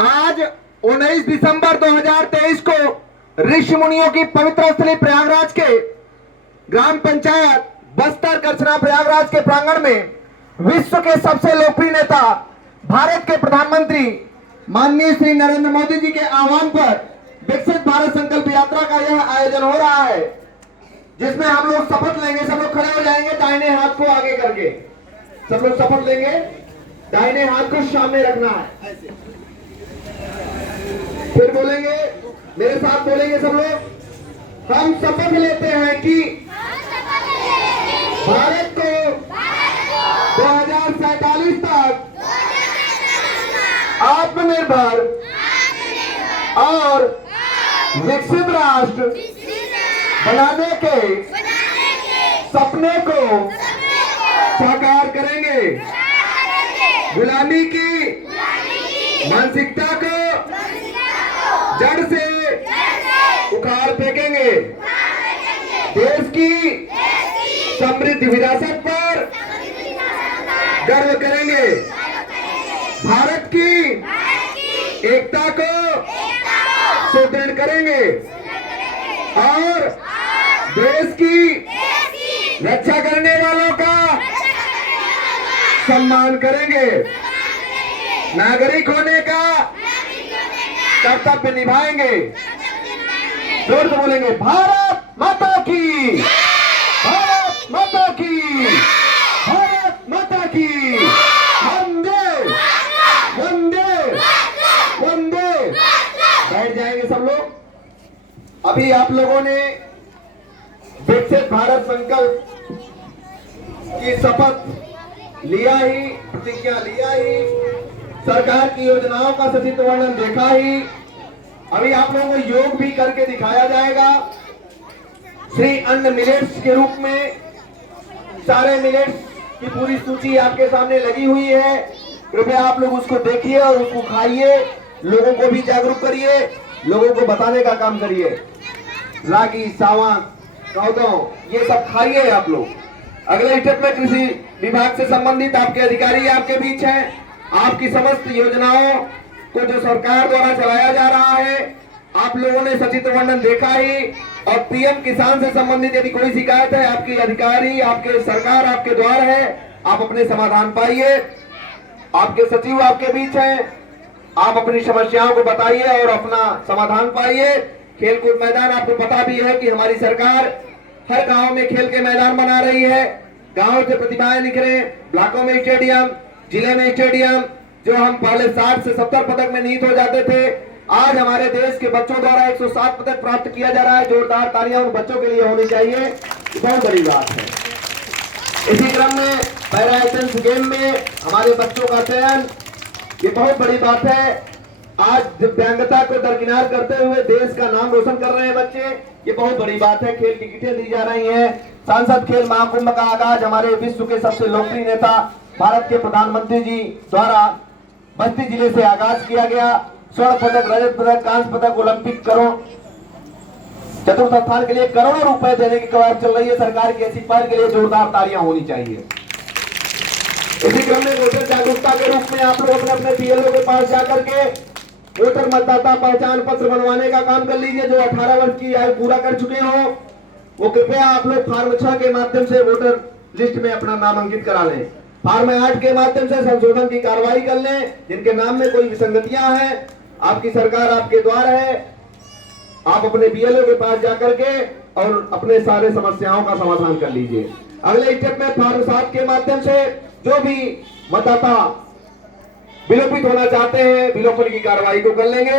आज 19 दिसंबर 2023 को ऋषि मुनियों की पवित्र स्थली प्रयागराज के ग्राम पंचायत बस्तर करछना प्रयागराज के प्रांगण में विश्व के सबसे लोकप्रिय नेता भारत के प्रधानमंत्री माननीय श्री नरेंद्र मोदी जी के आह्वान पर विकसित भारत संकल्प यात्रा का यह आयोजन हो रहा है, जिसमें हम लोग शपथ लेंगे। सब लोग खड़े हो जाएंगे, दाहिने हाथ को आगे करके सब लोग शपथ लेंगे। दाहिने हाथ को सामने रखना है, फिर बोलेंगे, मेरे साथ बोलेंगे सब लोग। हम शपथ लेते हैं कि भारत को 2047 तक आत्मनिर्भर और विकसित राष्ट्र बनाने के सपने को साकार करेंगे। गुलामी की मानसिकता को जड़ से उखाड़ फेंकेंगे। देश की समृद्ध विरासत पर गर्व करेंगे। भारत की एकता को सुदृढ़ करेंगे और देश की रक्षा करने वालों का सम्मान करेंगे। नागरिक होने का कर्तव्य निभाएंगे। जोर से बोलेंगे, भारत माता की, भारत माता की, भारत माता की, वंदे वंदे वंदे। बैठ जाएंगे सब लोग। अभी आप लोगों ने विकसित भारत संकल्प की शपथ लिया ही, प्रतिज्ञा लिया ही, सरकार की योजनाओं का सचित्र वर्णन देखा ही। अभी आप लोगों को योग भी करके दिखाया जाएगा। श्री अन्न मिलेट्स के रूप में सारे मिलेट्स की पूरी सूची आपके सामने लगी हुई है। कृपया आप लोग उसको देखिए और उसको खाइए, लोगों को भी जागरूक करिए, लोगों को बताने का काम करिए। रागी, सावा, कौदो, ये सब खाइए आप लोग। अगले स्टेप में कृषि विभाग से संबंधित आपके अधिकारी आपके बीच हैं। आपकी समस्त योजनाओं को जो सरकार द्वारा चलाया जा रहा है, आप लोगों ने सचित्र वर्णन देखा ही। और पीएम किसान से संबंधित यदि कोई शिकायत है, आपकी अधिकारी, आपके सरकार आपके द्वार है, आप अपने समाधान पाइए। आपके सचिव आपके बीच हैं, आप अपनी समस्याओं को बताइए और अपना समाधान पाइए। खेलकूद मैदान, आपको पता भी है कि हमारी सरकार हर गांव में खेल के मैदान बना रही है। गांव से प्रतिभाएं निखरे, ब्लॉकों में स्टेडियम, जिले में स्टेडियम। जो हम पहले 60 से 70 पदक में नीत हो जाते थे, आज हमारे देश के बच्चों द्वारा 107 पदक प्राप्त किया जा रहा है। जोरदार तालियां उन बच्चों के लिए होनी चाहिए, बहुत बड़ी बात है। इसी क्रम में पैरा एथलेटिक्स गेम में हमारे बच्चों का चयन, ये बहुत बड़ी बात है। आज दिव्यांगता को दरकिनार करते हुए देश का नाम रोशन कर रहे हैं बच्चे, ये बहुत बड़ी बात है। खेल की किटें दी जा रही हैं। सांसद खेल महाकुंभ का आगाज हमारे विश्व के सबसे लोकप्रिय नेता भारत के प्रधानमंत्री जी द्वारा बस्ती जिले से आगाज किया गया। स्वर्ण पदक, रजत पदक, कांस्य पदक, ओलंपिक करोड़, चतुर्थ स्थान के लिए करोड़ों रुपए देने की कवायद चल रही है। सरकार की ऐसी पहल के लिए जोरदार तालियां होनी चाहिए। इसी क्रम में वोटर जागरूकता के रूप में आप लोग अपने अपने बीएलओ के पास जाकर के वोटर मतदाता पहचान पत्र बनवाने का काम कर लीजिए। जो 18 वर्ष की आयु पूरा कर चुके हो, वो कृपया आप लोग फॉर्म 6 के माध्यम से वोटर लिस्ट में अपना नाम अंकित करा लें। फॉर्म 8 के माध्यम से संशोधन की कार्रवाई कर लें। जिनके नाम में कोई विसंगतियां हैं, आपकी सरकार आपके द्वार है, आप अपने बीएलओ के पास जाकर के और अपने सारे समस्याओं का समाधान कर लीजिए। अगले स्टेप में फॉर्म 7 के माध्यम से जो भी मतदाता विलोपित होना चाहते हैं, विलोपन की कार्रवाई को कर लेंगे।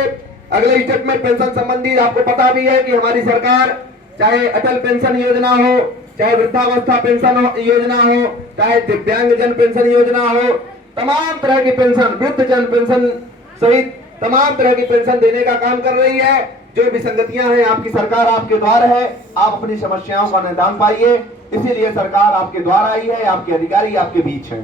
अगले स्टेप में पेंशन संबंधी आपको पता भी है कि हमारी सरकार चाहे अटल पेंशन योजना हो, चाहे वृद्धावस्था पेंशन योजना हो, चाहे दिव्यांग जन पेंशन योजना हो, तमाम तरह की पेंशन, वृद्ध जन पेंशन सहित तमाम तरह की पेंशन देने का काम कर रही है। जो विसंगतियां हैं, आपकी सरकार आपके द्वार है, आप अपनी समस्याओं का निदान पाइए। इसीलिए सरकार आपके द्वार आई है, आपके अधिकारी आपके बीच हैं।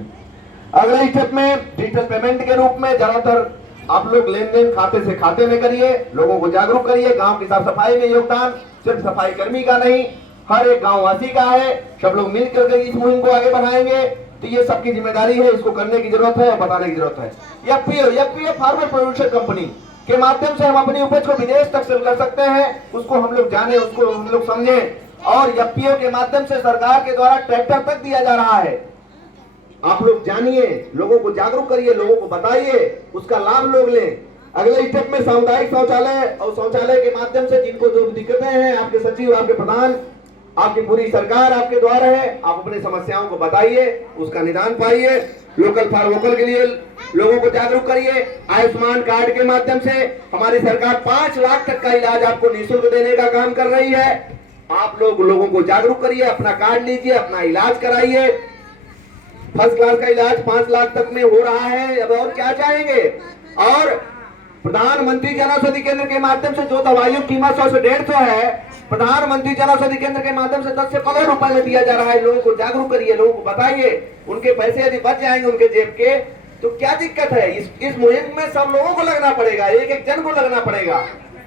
अगले स्टेप में डिजिटल पेमेंट के रूप में ज्यादातर आप लोग लेन देन खाते से खाते में करिए, लोगों को जागरूक करिए। गांव की साफ सफाई में योगदान सिर्फ सफाई कर्मी का नहीं, हर एक गांव वासी का है। सब लोग मिलकर के इस मुहिम को आगे बढ़ाएंगे। तो ये सबकी जिम्मेदारी है, इसको करने की जरूरत है और बताने की जरूरत है। एफपीओ फार्मर प्रोड्यूसर कंपनी के माध्यम से हम अपनी उपज को विदेश तक सेल कर सकते हैं, उसको हम लोग जाने, उसको हम लोग समझें। और एफपीओ के माध्यम से सरकार के द्वारा ट्रैक्टर तक दिया जा रहा है। आप लोग जानिए, लोगों को जागरूक करिए, लोगों को बताइए, उसका लाभ लोग लें। अगले स्टेप में सामुदायिक शौचालय और शौचालय के माध्यम से जिनको जो दिक्कतें हैं, आपके सचिव, आपके प्रधान, आपकी पूरी सरकार आपके द्वार है, आप अपनी समस्याओं को बताइए, उसका निदान पाइए। लोकल फॉर वोकल के लिए लोगों को जागरूक करिए। आयुष्मान कार्ड के माध्यम से हमारी सरकार 5 लाख तक का इलाज आपको निःशुल्क देने का काम कर रही है। आप लोग लोगों को जागरूक करिए, अपना कार्ड लीजिए, अपना इलाज कराइए। फर्स्ट क्लास का इलाज 5 लाख तक में हो रहा है, अब और क्या चाहेंगे। और प्रधानमंत्री जन औषधि केंद्र के माध्यम से जो दवाइयों की कीमत 100 से 150 है, प्रधानमंत्री जन औषधि केंद्र के माध्यम से 10 से 15 रुपए में दिया जा रहा है। लोगों को जागरूक करिए, लोगों को बताइए। उनके पैसे यदि बच जाएंगे उनके जेब के, तो क्या दिक्कत है। इस मुहिम में सब लोगों को लगना पड़ेगा, एक एक जन को लगना पड़ेगा।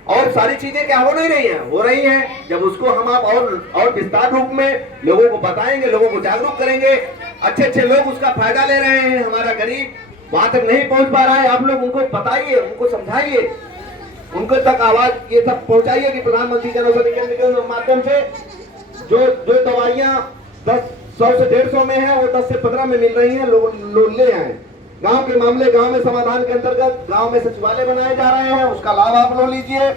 और सारी चीजें क्या हो नहीं रही हैं, हो रही हैं। जब उसको हम आप और विस्तार रूप में लोगों को बताएंगे, लोगों को जागरूक करेंगे, अच्छे लोग उसका फायदा ले रहे हैं। हमारा गरीब वहां तक नहीं पहुंच पा रहा है, आप लोग उनको बताइए, उनको समझाइए, उनको तक आवाज ये सब पहुंचाइए कि प्रधानमंत्री जन औषधि केंद्र के माध्यम से जो दवाइयां 100 से 150 में है, वो 10 से 15 में मिल रही हैं। लोग ले आए। गांव के मामले गांव में समाधान के अंतर्गत गांव में सचिवालय बनाए जा रहे हैं, उसका लाभ आप लोग लीजिए।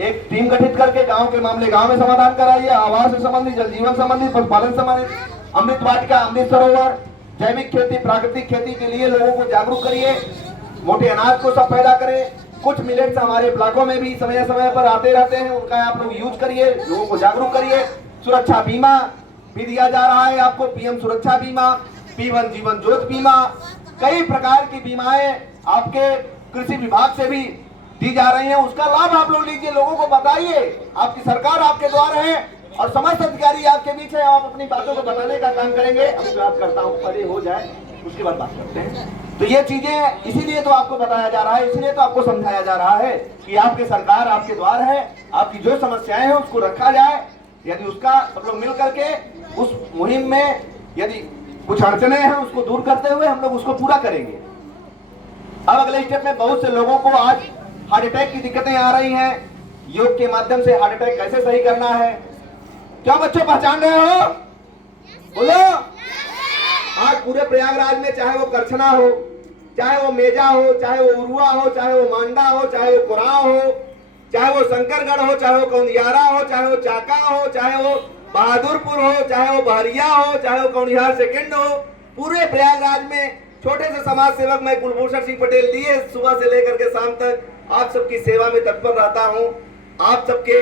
एक टीम गठित करके गांव के मामले गांव में समाधान कराइए। आवास से संबंधित, जल जीवन संबंधित, पशुपालन संबंधित, अमृत वाटिका, अमृत सरोवर, जैविक खेती, प्राकृतिक खेती के लिए लोगों को जागरूक करिए। मोटे अनाज को सब पैदा करें। कुछ मिलेट्स हमारे ब्लॉकों में भी समय समय पर आते रहते हैं, उनका आप लोग यूज करिए, लोगों को जागरूक करिए। सुरक्षा बीमा भी दिया जा रहा है आपको, पीएम सुरक्षा बीमा, P1 जीवन ज्योति बीमा, कई प्रकार की बीमाएं आपके कृषि विभाग से भी दी जा रही हैं। उसका लाभ आप लोग लीजिए, लोगों को बताइए। आपकी सरकार आपके द्वार है और समस्त अधिकारी आपके बीच है। आप अपनी बातों को बताने का काम करेंगे। अब बात करता हूँ, पहले हो जाए उसके बाद बात करते हैं। तो ये चीजें इसीलिए तो आपको बताया जा रहा है, इसीलिए तो आपको समझाया जा रहा है कि आपकी सरकार आपके द्वार है। आपकी जो समस्याएं हैं उसको रखा जाए। यदि उसका सब लोग मिल करके उस मुहिम में यदि कुछ अड़चने हैं उसको दूर करते हुए हम लोग उसको पूरा करेंगे। अब अगले स्टेप में बहुत से लोगों को आज हार्ट अटैक की दिक्कतें आ रही हैं। योग के माध्यम से हार्ट अटैक कैसे सही करना है, क्या बच्चों पहचान रहे हो? बोलो। आज पूरे प्रयागराज में चाहे वो करछना हो, चाहे वो मेजा हो, चाहे वो उरुआ हो, चाहे वो मांडा हो, चाहे वो कुराव हो, चाहे वो शंकरगढ़ हो, चाहे वो कौंदियारा हो, चाहे वो चाका हो, चाहे वो बहादुरपुर हो, चाहे वो बहरिया हो, चाहे वो कौंडिहार सेकंड हो, पूरे प्रयागराज में छोटे से समाज सेवक मैं कुलभूषण सिंह पटेल लिए सुबह से लेकर के शाम तक आप सबकी सेवा में तत्पर रहता हूं। आप सबके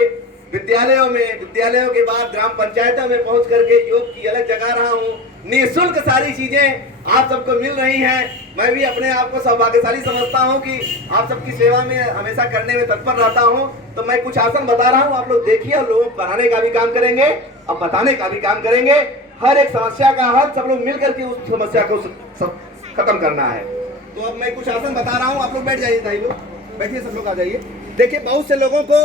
विद्यालयों के बाद ग्राम पंचायतों में पहुंच करके योग की अलग जगा रहा हूं। निःशुल्क सारी चीजें आप सबको मिल रही हैं। मैं भी अपने आप को सौभाग्यशाली समझता हूं कि आप सबकी सेवा में हमेशा करने में तत्पर रहता हूं। तो मैं कुछ आसन बता रहा हूं, आप लोग देखिए और लोगों को बनाने का भी काम करेंगे और बताने का भी काम करेंगे। हर एक समस्या का हल सब लोग मिल करके उस समस्या को खत्म करना है। तो अब मैं कुछ आसन बता रहा हूँ, आप लोग बैठ जाइए, भाई लोग बैठिए, सब लोग आ जाइए। देखिए बहुत से लोगों को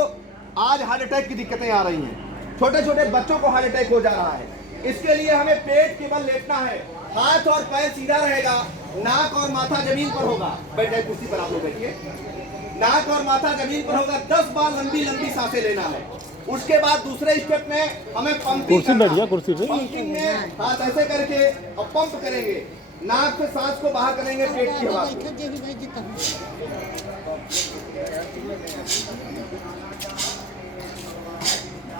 आज हार्ट अटैक की दिक्कतें आ रही हैं। छोटे छोटे बच्चों को हार्ट अटैक हो जा रहा है। इसके लिए हमें पेट के बल लेटना है, हाथ और पैर सीधा रहेगा, नाक और माथा जमीन पर होगा। बैठ जाइए कुर्सी पर, आप लोग बैठिए। नाक और माथा जमीन पर होगा। 10 बार लंबी लंबी सांसें लेना है। उसके बाद दूसरे स्टेप में हमें पंपिंग में हाथ ऐसे करके और पंप करेंगे। नाक से सांस को बाहर करेंगे, पेट की हवा को।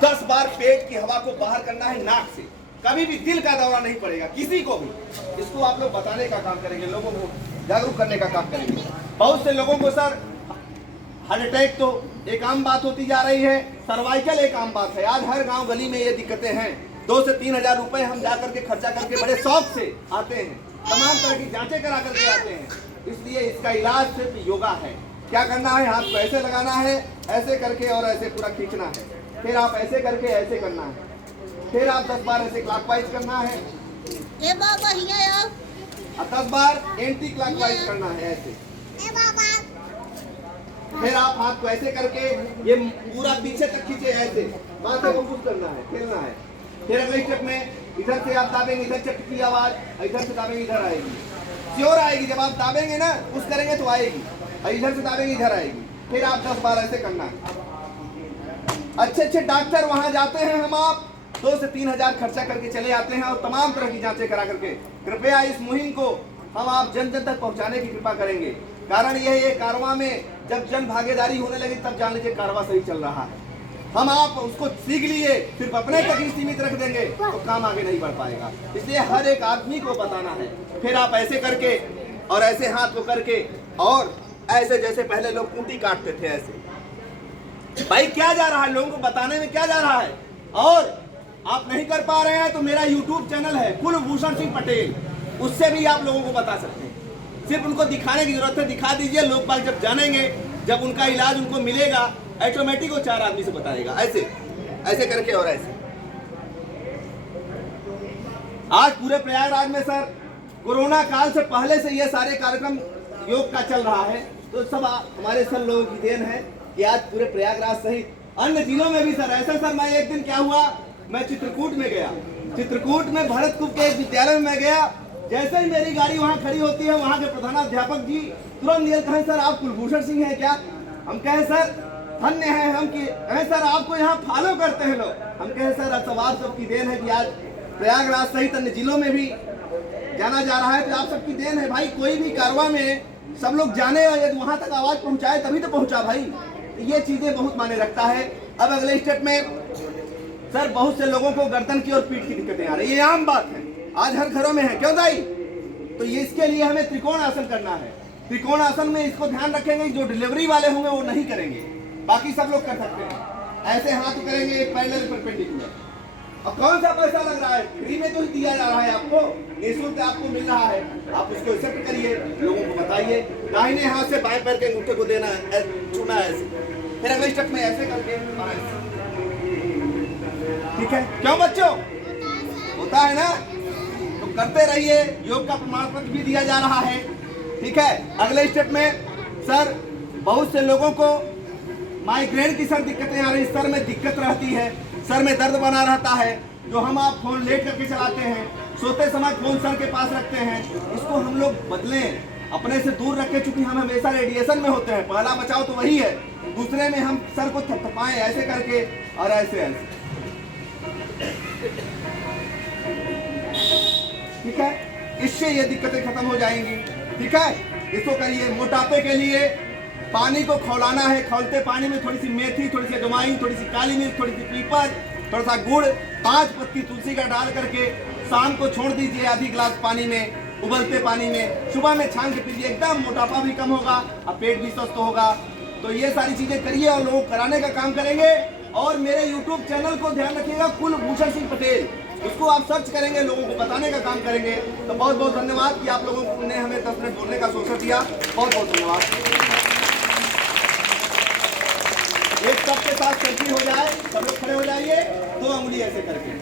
10 बार पेट की हवा को बाहर करना है नाक से। कभी भी दिल का दौरा नहीं पड़ेगा किसी को भी। इसको आप लोग बताने का काम करेंगे, लोगों को जागरूक करने का काम करेंगे। बहुत से लोगों को सर हार्ट अटैक तो एक आम बात होती जा रही है, सर्वाइकल एक आम बात है। आज हर गांव गली में ये दिक्कतें हैं। 2 से 3 हजार रुपए हम जाकर के खर्चा करके बड़े शौक से आते हैं, तमाम तरह की जांचें करा करके आते हैं। इसलिए इसका इलाज सिर्फ योगा है। क्या करना है, हाथ को ऐसे लगाना है, ऐसे करके और ऐसे पूरा खींचना है। फिर आप ऐसे करके ऐसे करना है। फिर आप 10 बार ऐसे क्लॉकवाइज करना है। 10 बार एंटी क्लॉकवाइज करना है ऐसे। फिर आप हाथ को ऐसे करके ये पूरा पीछे तक खींचे, ऐसे माथे को पुश करना है, खेलना है। फिर अगले स्टेप में इधर से आप दाबेंगे, इधर चट की आवाज, इधर से दाबेंगे इधर आएगी, श्योर आएगी। जब आप दाबेंगे ना पुश करेंगे तो आएगी, और इधर से दाबेंगे इधर आएगी। फिर आप 10 बार ऐसे करना। अच्छे अच्छे डॉक्टर वहां जाते हैं, हम आप 2 से 3 हजार खर्चा करके चले आते हैं और तमाम तरह की जांचें करा करके। कृपया इस मुहिम को हम आप जन जन तक पहुंचाने की कृपा करेंगे। कारण यह है कारवां में जब जन भागीदारी होने लगी तब जान लीजिए कारवां सही चल रहा है। हम आप उसको सीख लिए सिर्फ अपने तक ही सीमित रख देंगे तो काम आगे नहीं बढ़ पाएगा। इसलिए हर एक आदमी को बताना है। फिर आप ऐसे करके और ऐसे हाथ को करके और ऐसे जैसे पहले लोग कुंटी काटते थे ऐसे। भाई क्या जा रहा है, लोगों को बताने में क्या जा रहा है। और आप नहीं कर पा रहे हैं तो मेरा YouTube चैनल है कुलभूषण सिंह पटेल, उससे भी आप लोगों को बता सकते हैं। सिर्फ उनको दिखाने की जरूरत है, दिखा दीजिए। लोग बाग जब जानेंगे, जब उनका इलाज उनको मिलेगा, ऑटोमेटिक वो 4 आदमी से बताएगा। ऐसे ऐसे करके और ऐसे। आज पूरे प्रयागराज में सर कोरोना काल से पहले से ये सारे कार्यक्रम योग का चल रहा है, तो सब हमारे सर लोगों की देन है कि आज पूरे प्रयागराज सहित अन्य जिलों में भी सर ऐसा। सर मैं एक दिन क्या हुआ, मैं चित्रकूट में गया, चित्रकूट में भरतकुप के एक विद्यालय में मैं गया। जैसे ही मेरी गाड़ी वहाँ खड़ी होती है, वहाँ के प्रधानाध्यापक जी तुरंत ये कहें सर आप कुलभूषण सिंह हैं क्या। हम कहें सर धन्य है हम कि सर आपको यहाँ फॉलो करते हैं लोग। हम कहें सर सब आप सबकी देन है कि आज प्रयागराज सहित अन्य जिलों में भी जाना जा रहा है, तो आप सबकी देन है। भाई कोई भी कारवां में सब लोग जाने और यदि वहाँ तक आवाज पहुँचाए तभी तो पहुँचा भाई। ये चीजें बहुत मायने रखता है। अब अगले स्टेप में सर बहुत से लोगों को गर्दन की और पीठ की दिक्कतें आ रही है, ये आम बात है, आज हर घरों में है। क्यों दाई? तो ये इसके लिए हमें त्रिकोण आसन करना है। त्रिकोण आसन में इसको ध्यान रखेंगे, जो डिलीवरी वाले होंगे वो नहीं करेंगे, बाकी सब लोग कर सकते हैं। ऐसे हाथ करेंगे एक पैरेलल परपेंडिकुलर। और कौन सा पैसा लग रहा है, फ्री में तो दिया जा रहा है आपको, निःशुल्क आपको मिल रहा है। आप उसको एक्सेप्ट करिए, लोगों को बताइए। दाहिने हाथ से बाएं पैर के अंगूठे को देना है, छूना है ऐसे। फिर अगले स्टेप में ऐसे करके और ऐसे। ठीक है, क्यों बच्चों? होता है ना, तो करते रहिए। योग का प्रमाण पत्र भी दिया जा रहा है। ठीक है, अगले स्टेप में सर बहुत से लोगों को माइग्रेन की सर दिक्कतें आ रही, सर में दिक्कत रहती है, सर में दर्द बना रहता है, जो हम आप फोन लेट करके चलाते हैं, सोते समय फोन सर के पास रखते हैं, इसको हम लोग बदलें, अपने से दूर रखें। चूंकि हम हमेशा रेडिएशन में होते हैं, पहला बचाव तो वही है। दूसरे में हम सर को थपथपाएं ऐसे करके और ऐसे ऐसे। ठीक है, इससे ये दिक्कतें खत्म हो जाएंगी। ठीक है, इसको करिए। मोटापे के लिए पानी को खौलाना है, खौलते पानी में थोड़ी सी मेथी, थोड़ी सी अजवाइन, थोड़ी सी काली मिर्च, थोड़ी सी पीपल, थोड़ा सा गुड़, 5 पत्ती तुलसी का डाल करके शाम को छोड़ दीजिए आधी गिलास पानी में, उबलते पानी में। सुबह में छान के पीजिए, एकदम मोटापा भी कम होगा और पेट भी स्वस्थ होगा। तो ये सारी चीजें करिए और लोग कराने का काम करेंगे। और मेरे YouTube चैनल को ध्यान रखिएगा, कुलभूषण सिंह पटेल, उसको आप सर्च करेंगे, लोगों को बताने का काम करेंगे। तो बहुत बहुत धन्यवाद कि आप लोगों ने हमें 10 मिनट बोलने का अवसर दिया। बहुत बहुत धन्यवाद। एक सबके साथ सेल्फी हो जाए, सब लोग खड़े हो जाइए, 2 अंगुली ऐसे करके।